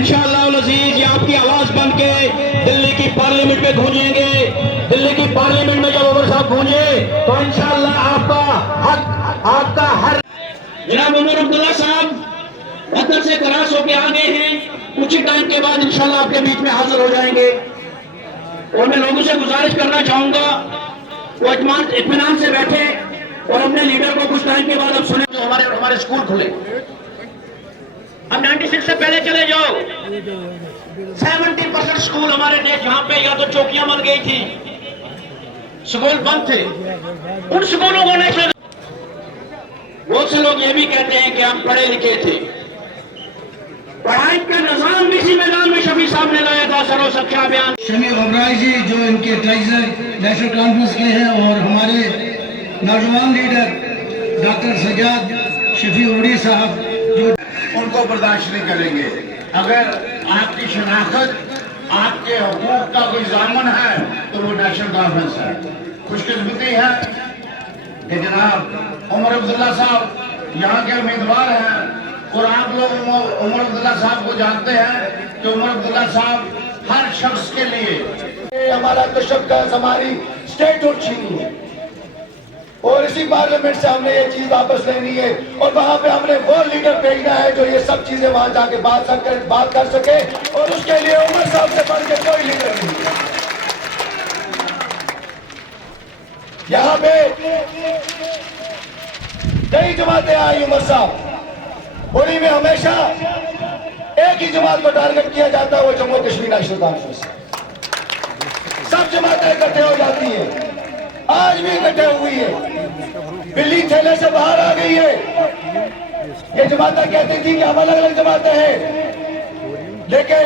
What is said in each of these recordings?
इंशाअल्लाह अज़ीज ये आपकी आवाज बन के दिल्ली की पार्लियामेंट में गूंजेंगे। दिल्ली की पार्लियामेंट में जब उमर साहब गूंजे तो इंशाअल्लाह आपका हक, आपका हर। जनाब उमर अब्दुल्ला साहब वतन से खलास होके आ गए हैं, कुछ ही टाइम के बाद इंशाअल्लाह आपके बीच में हाजिर हो जाएंगे। और मैं लोगों से गुजारिश करना चाहूंगा वो इत्मीनान से बैठे और अपने लीडर को कुछ टाइम के बाद अब सुने। तो हमारे स्कूल खुले, अब 96 से पहले चले जाओ 70% स्कूल हमारे देश जहां पे या तो चौकियां बन गई थी, स्कूल बंद थे, उन स्कूलों को नेशनल। बहुत से लोग ये भी कहते हैं कि हम पढ़े लिखे थे। पढ़ाई का निजाम इसी मैदान में शफी साहब ने लाया था, सर्व शिक्षा अभियान। शमी ओबराय जी जो इनके ट्रेजरर नेशनल कॉन्फ्रेंस के हैं, और हमारे नौजवान लीडर डॉक्टर सजाद शफी उड़ी साहब जो उनको बर्दाश्त नहीं करेंगे। अगर आपकी शनाख्त, आपके हकूक का कोई जामन है तो वो नेशनल कॉन्फ्रेंस है। खुशकिस्मती है कि जनाब उमर अब्दुल्ला साहब यहाँ के उम्मीदवार हैं, और आप लोग उमर अब्दुल्ला साहब को जानते हैं कि उमर अब्दुल्ला साहब हर शख्स के लिए हमारा तशक्कुस, हमारी स्टेटहुड छीनी है, और इसी पार्लियामेंट से हमने ये चीज वापस लेनी है, और वहां पे हमने वो लीडर भेजना है जो ये सब चीजें वहां जाके बात कर सके, और उसके लिए उमर साहब से बढ़ के कोई लीडर नहीं है। यहाँ पे कई जमातें आई उमर साहब, उन्हीं में हमेशा एक ही जमात को टारगेट किया जाता है, वो जम्मू कश्मीर नेशनल कॉन्फ्रेंस। सब जमातें इकट्ठे हो जाती हैं, आज भी इकट्ठे हुई है, बिल्ली थैले से बाहर आ गई है। ये जमातें कहती थी कि हम अलग अलग जमातें हैं, लेकिन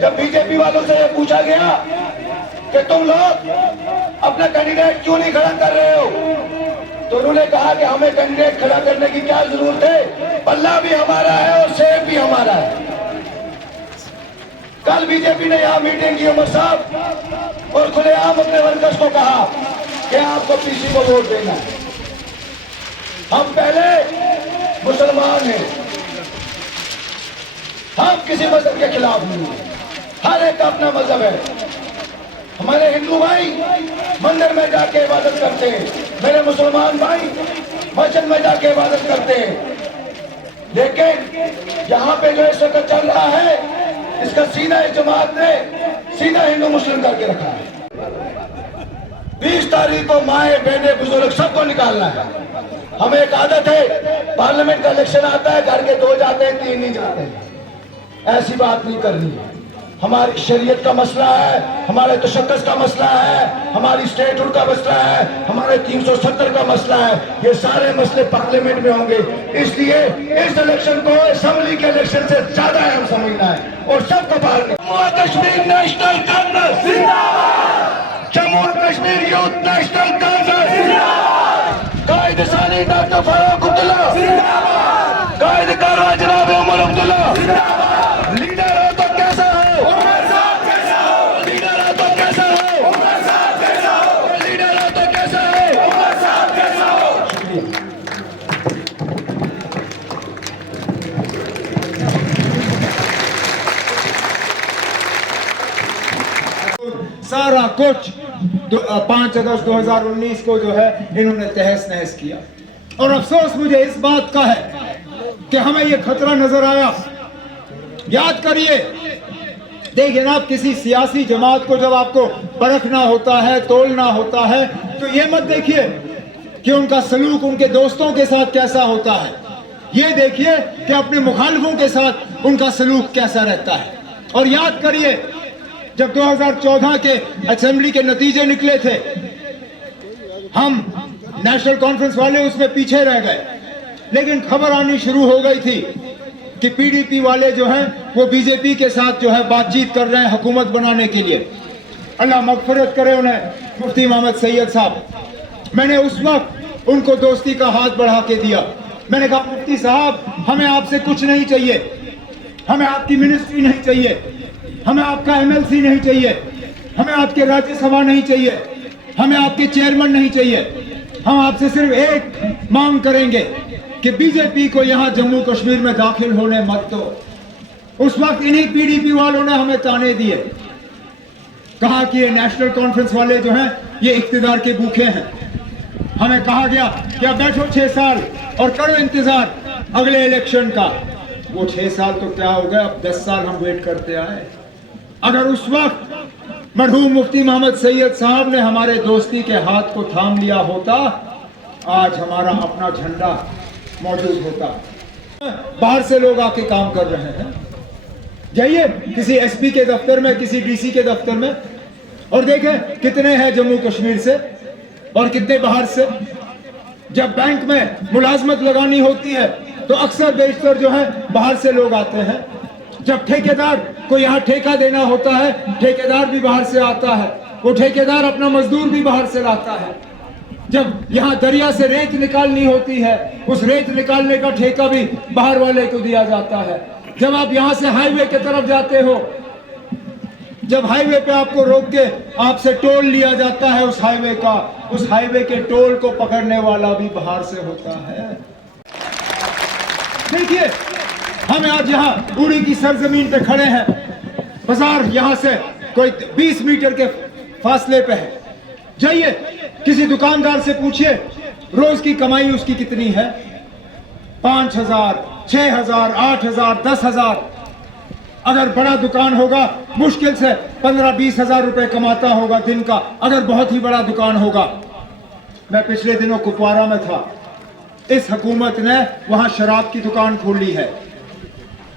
जब बीजेपी वालों से ये पूछा गया कि तुम लोग अपना कैंडिडेट क्यों नहीं खड़ा कर रहे हो, तो उन्होंने कहा कि हमें कैंडिडेट खड़ा करने की क्या जरूरत है, पल्ला भी हमारा है और सेब भी हमारा है। कल बीजेपी ने यहाँ मीटिंग की उमर साहब, और खुलेआम अपने वर्कर्स को कहा कि आपको पीसी को वोट देना है। हम पहले मुसलमान हैं, हम किसी मजहब के खिलाफ नहीं हैं, हर एक का अपना मजहब है। हमारे हिंदू भाई मंदिर में जाके इबादत करते हैं, मेरे मुसलमान भाई मस्जिद में जाके इबादत करते हैं, लेकिन यहाँ पे जो इस वक्त चल रहा है इसका सीधा इस जमात ने सीधा हिंदू मुस्लिम करके रखा है। 20 तारीख को माए बहने बुजुर्ग सबको निकालना है। हमें एक आदत है, पार्लियामेंट का इलेक्शन आता है, घर के 2 जाते हैं, 3 नहीं जाते हैं। ऐसी बात नहीं करनी है। हमारी शरीयत का मसला है, हमारे तशक्कुस का मसला है, हमारी स्टेटहुड का मसला है, हमारे 370 का मसला है। ये सारे मसले पार्लियामेंट में होंगे, इसलिए इस इलेक्शन को असेंबली के इलेक्शन से ज्यादा अहम समझना है और सबको बाहर। जम्मू कश्मीर नेशनल कांग्रेस जिंदाबाद, जम्मू कश्मीर यूथ नेशनल कांग्रेस जिंदाबाद, कायद सानी डॉक्टर फारूक अब्दुल्ला जिंदाबाद, कायद कारवा जनाब उमर अब्दुल्ला जिंदाबाद। लीडर हो तो कैसा हो, उमर साहब कैसा हो, लीडर हो तो कैसा हो, उमर साहब कैसा हो, लीडर हो तो कैसा हो, उमर साहब कैसा हो। सारा कुछ 5 अगस्त 2019 को जो है इन्होंने तहस नहस किया, और अफसोस मुझे इस बात का है कि हमें यह खतरा नजर आया। याद करिए, देखिए ना, आप किसी सियासी जमात को जब आपको परखना होता है, तोलना होता है, तो ये मत देखिए कि उनका सलूक उनके दोस्तों के साथ कैसा होता है, ये देखिए कि अपने मुखालिफों के साथ उनका सलूक कैसा रहता है। और याद करिए, जब 2014 के असेंबली के नतीजे निकले थे, हम नेशनल कॉन्फ्रेंस वाले उसमें पीछे रह गए, लेकिन खबर आनी शुरू हो गई थी कि पीडीपी वाले जो हैं वो बीजेपी के साथ जो है बातचीत कर रहे हैं हुकूमत बनाने के लिए। अल्लाह मगफिरत करे उन्हें, मुफ्ती मोहम्मद सैयद साहब। मैंने उस वक्त उनको दोस्ती का हाथ बढ़ा के दिया। मैंने कहा, मुफ्ती साहब, हमें आपसे कुछ नहीं चाहिए, हमें आपकी मिनिस्ट्री नहीं चाहिए, हमें आपका एमएलसी नहीं चाहिए, हमें आपके राज्यसभा नहीं चाहिए, हमें आपके चेयरमैन नहीं चाहिए। हम आपसे सिर्फ एक मांग करेंगे कि बीजेपी को यहां जम्मू कश्मीर में दाखिल होने मत दो। उस वक्त इन्हीं पीडीपी वालों ने हमें ताने दिए, कहा कि ये नेशनल कॉन्फ्रेंस वाले जो हैं ये इख्तिदार के भूखे हैं। हमें कहा गया कि अब बैठो 6 साल और करो इंतजार अगले इलेक्शन का। वो 6 साल तो क्या हो गया, अब 10 साल हम वेट करते आए। अगर उस वक्त मरहूम मुफ्ती मोहम्मद सैयद साहब ने हमारे दोस्ती के हाथ को थाम लिया होता, आज हमारा अपना झंडा मौजूद होता। बाहर से लोग आके काम कर रहे हैं, जाइए किसी एसपी के दफ्तर में, किसी डीसी के दफ्तर में और देखें कितने हैं जम्मू कश्मीर से और कितने बाहर से। जब बैंक में मुलाजमत लगानी होती है तो अक्सर बेशतर जो है बाहर से लोग आते हैं। जब ठेकेदार को यहाँ ठेका देना होता है, ठेकेदार भी बाहर से आता है, वो ठेकेदार अपना मजदूर भी बाहर से लाता है। जब यहाँ दरिया से रेत निकालनी होती है, उस रेत निकालने का ठेका भी बाहर वाले को दिया जाता है। जब आप यहाँ से हाईवे की तरफ जाते हो, जब हाईवे पे आपको रोक के आपसे टोल लिया जाता है उस हाईवे का, उस हाईवे के टोल को पकड़ने वाला भी बाहर से होता है। देखिए हम आज यहाँ उड़ी की सरजमीन पे खड़े हैं, बाजार यहाँ से कोई 20 मीटर के फासले पे है। जाइए किसी दुकानदार से पूछिए रोज की कमाई उसकी कितनी है, 5,000, 6,000, 8,000, 10,000। अगर बड़ा दुकान होगा मुश्किल से 15-20 हजार रुपए कमाता होगा दिन का, अगर बहुत ही बड़ा दुकान होगा। मैं पिछले दिनों कुपवारा में था, इस हुकूमत ने वहां शराब की दुकान खोली है,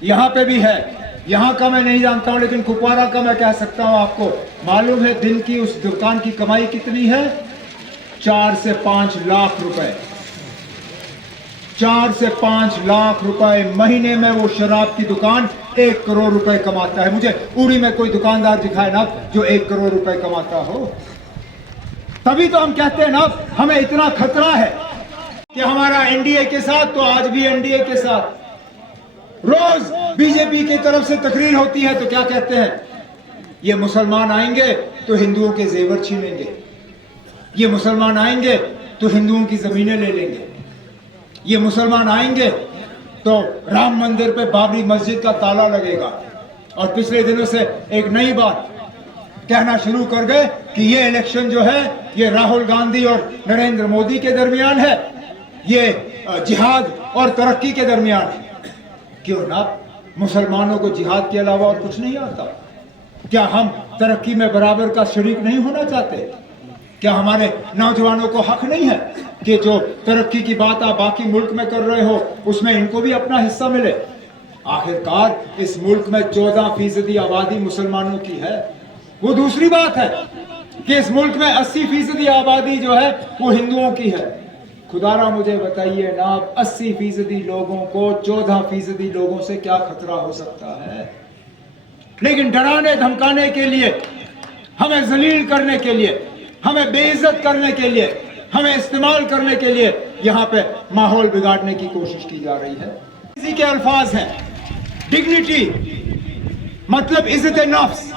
यहाँ पे भी है। यहाँ का मैं नहीं जानता हूँ लेकिन कुपवारा का मैं कह सकता हूँ। आपको मालूम है दिन की उस दुकान की कमाई कितनी है? 4 से 5 लाख रुपए। 4 से 5 लाख रुपए महीने में वो शराब की दुकान 1 करोड़ रुपए कमाता है। मुझे उड़ी में कोई दुकानदार दिखाए ना जो 1 करोड़ रुपए कमाता हो। तभी तो हम कहते हैं ना हमें इतना खतरा है कि हमारा एनडीए के साथ, तो आज भी एनडीए के साथ रोज बीजेपी की तरफ से तकरीर होती है तो क्या कहते हैं, ये मुसलमान आएंगे तो हिंदुओं के जेवर छीनेंगे, ये मुसलमान आएंगे तो हिंदुओं की जमीनें ले लेंगे, ये मुसलमान आएंगे तो राम मंदिर पे बाबरी मस्जिद का ताला लगेगा। और पिछले दिनों से एक नई बात कहना शुरू कर गए कि ये इलेक्शन जो है ये राहुल गांधी और नरेंद्र मोदी के दरमियान है, ये जिहाद और तरक्की के दरमियान है। क्यों ना, मुसलमानों को जिहाद के अलावा और कुछ नहीं आता। क्या हम तरक्की में बराबर का शरीक नहीं होना चाहते? क्या हमारे नौजवानों को हक नहीं है कि जो तरक्की की बात आप बाकी मुल्क में कर रहे हो उसमें इनको भी अपना हिस्सा मिले? आखिरकार इस मुल्क में 14% आबादी मुसलमानों की है। वो दूसरी बात है कि इस मुल्क में 80% आबादी जो है वो हिंदुओं की है। खुदारा मुझे बताइए ना, 80% लोगों को 14% लोगों से क्या खतरा हो सकता है? लेकिन डराने धमकाने के लिए, हमें जलील करने के लिए, हमें बेइज्जत करने के लिए, हमें इस्तेमाल करने के लिए यहाँ पे माहौल बिगाड़ने की कोशिश की जा रही है। इसी के अल्फाज हैं, डिग्निटी मतलब इज्जत नफ्स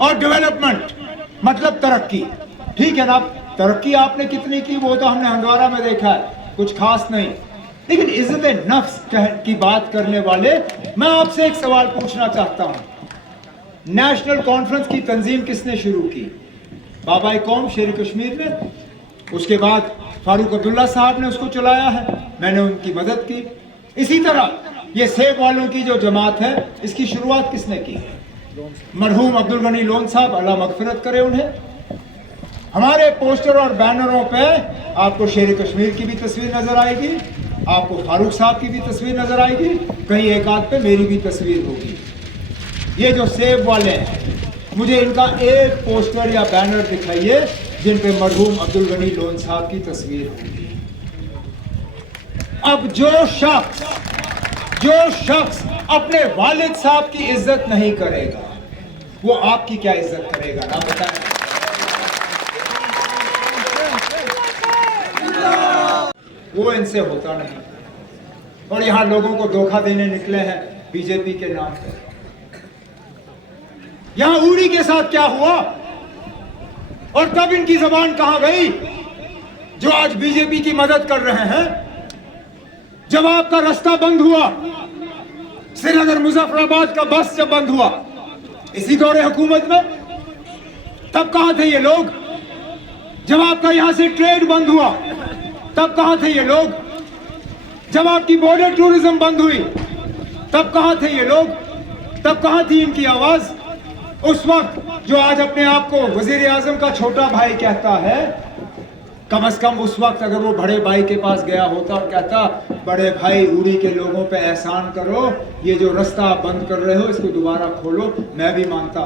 और डेवलपमेंट मतलब तरक्की। ठीक है ना, तरक्की आपने कितनी की वो तो हमने हंदवारा में देखा है, कुछ खास नहीं। लेकिन इज्जत नफ्स की बात करने वाले, मैं आपसे एक सवाल पूछना चाहता हूं, नेशनल कॉन्फ्रेंस की तंजीम किसने शुरू की? बाबा कौम शेर कश्मीर ने। उसके बाद फारूक अब्दुल्ला साहब ने उसको चलाया है, मैंने उनकी मदद की। इसी तरह ये सेब वालों की जो जमात है इसकी शुरुआत किसने की? मरहूम अब्दुल गनी लोन साहब, अल्लाह मगफिरत करे उन्हें। हमारे पोस्टर और बैनरों पे आपको शेर कश्मीर की भी तस्वीर नजर आएगी, आपको फारूक साहब की भी तस्वीर नजर आएगी, कहीं एक आध पे मेरी भी तस्वीर होगी। ये जो सेब वाले हैं, मुझे इनका एक पोस्टर या बैनर दिखाइए जिन पे मरहूम अब्दुल गनी लोन साहब की तस्वीर होगी। अब जो शख्स अपने वालिद साहब की इज्जत नहीं करेगा वो आपकी क्या इज्जत करेगा ना बताएं। वो इनसे होता नहीं, और यहां लोगों को धोखा देने निकले हैं बीजेपी के नाम पे। यहां उड़ी के साथ क्या हुआ और तब इनकी जबान कहां गई जो आज बीजेपी की मदद कर रहे हैं? जब आपका रास्ता बंद हुआ, श्रीनगर मुजफ्फराबाद का बस जब बंद हुआ इसी दौरे हुकूमत में, तब कहां थे ये लोग? जब आपका यहां से ट्रेड बंद हुआ तब कहां थे ये लोग? जब आपकी बॉर्डर टूरिज्म बंद हुई तब कहां थे ये लोग? तब कहां थी इनकी आवाज? उस वक्त जो आज अपने आप को वजीर आजम का छोटा भाई कहता है, कम से कम उस वक्त अगर वो बड़े भाई के पास गया होता और कहता, बड़े भाई उड़ी के लोगों पे एहसान करो, ये जो रास्ता आप बंद कर रहे हो इसको दोबारा खोलो, मैं भी मानता